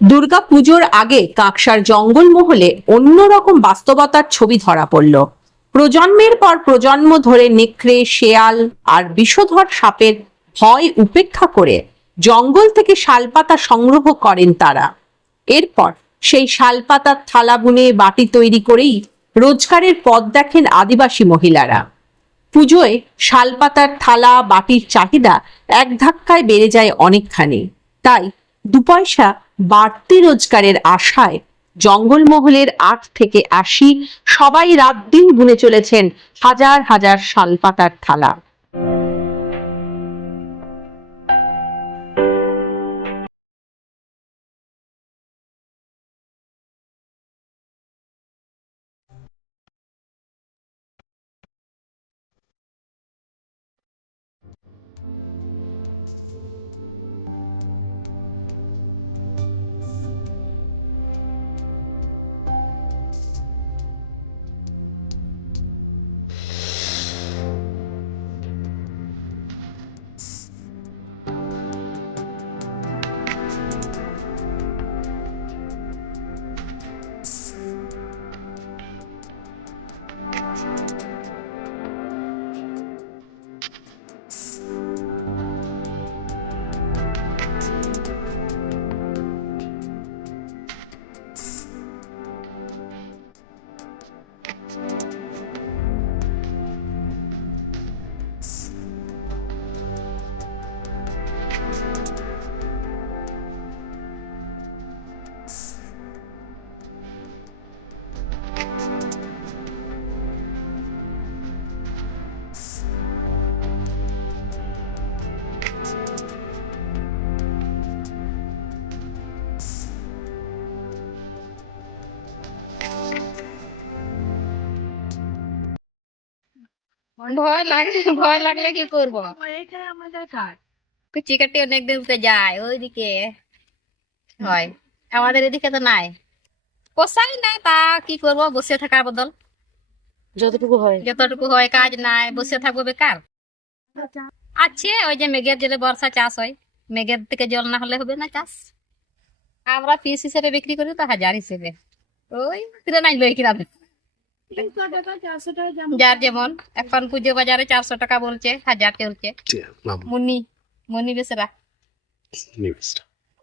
দুর্গা পুজোর আগে কাকসার জঙ্গলমহলে অন্যরকম বাস্তবতার ছবি ধরা পড়ল। প্রজন্মের পর প্রজন্ম ধরে নেকড়ে, শেয়াল আর বিষধর সাপের ভয় উপেক্ষা করে জঙ্গল থেকে শালপাতা সংগ্রহ করেন তারা। এরপর সেই শালপাতার থালা বুনে বাটি তৈরি করেই রোজগারের পথ দেখেন আদিবাসী মহিলারা। পুজোয় শালপাতার থালা, বাটির চাহিদা এক ধাক্কায় বেড়ে যায় অনেকখানি। তাই দু পয়সা বাড়তি রোজগারের আশায় জঙ্গলমহলের আট থেকে আশি সবাই রাত দিন বুনে চলেছেন হাজার হাজার শালপাতার থালা। ভয় লাগলে ভয় লাগলে কি করব? কুচি কাটি অনেক দূর তো যায় ওইদিকে হয়। আমাদের এদিকে তো নাই। পোষাই নাই তা কি করব? বসে থাকার বদল। যতটুকু হয়। যতটুকু হয় কাজ নাই বসে থাকব বেকার। আছে ওই যে মেঘের জলে বর্ষা চাষ হয়। মেঘের থেকে জল না হলে হবে না চাষ। আমরা পিস হিসেবে বিক্রি করি তো হাজার হিসেবে। ওই ফিরে নাই লই কিনা যার যেমন এখন পুজো বাজারে চারশো টাকা বলছে হাজার চলছে মুন্নি মুন্নি বেসরা.